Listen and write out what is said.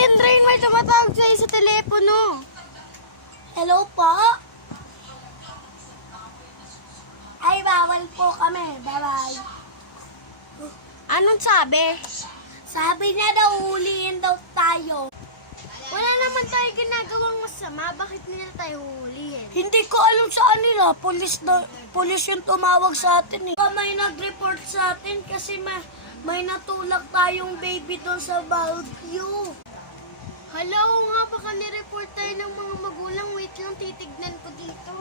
Rain, may tumatawag sa'yo sa telepono. Hello po? Ay, bawal po kami. Bye-bye. Anong sabi? Sabi niya daw, huliin daw tayo. Wala naman tayo ginagawang masama. Bakit nila tayo huhulihin? Hindi ko alam sa kanila. Pulis yung tumawag sa atin eh. May nag-report sa atin kasi may natulak tayong baby doon sa Baguio. Hala, oo nga, baka nireport tayo ng mga magulang. Wait lang, titignan ko dito.